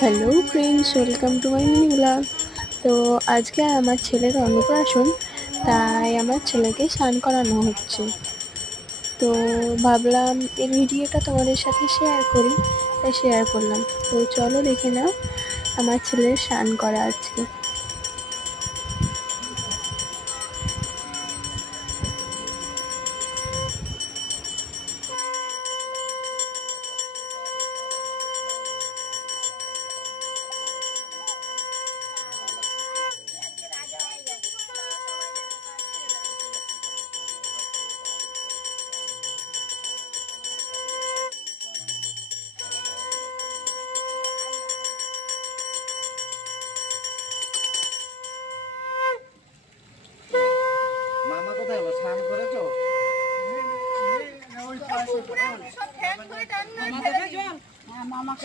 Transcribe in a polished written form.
Hello friends, welcome to my mini blog. তো আজকে আমার ছেলের অন্নপ্রাশন, তাই আমার ছেলেকে স্নান করানো হচ্ছে। তো ভাবলাম এই ভিডিওটা তোমাদের সাথে শেয়ার করি, তাই শেয়ার করলাম। তো চলো দেখে নাও আমার ছেলের স্নান করা আজকে। মামা কোথায় হলো? স্নান করেছো? মামা দেবে জল? হ্যাঁ মামাকে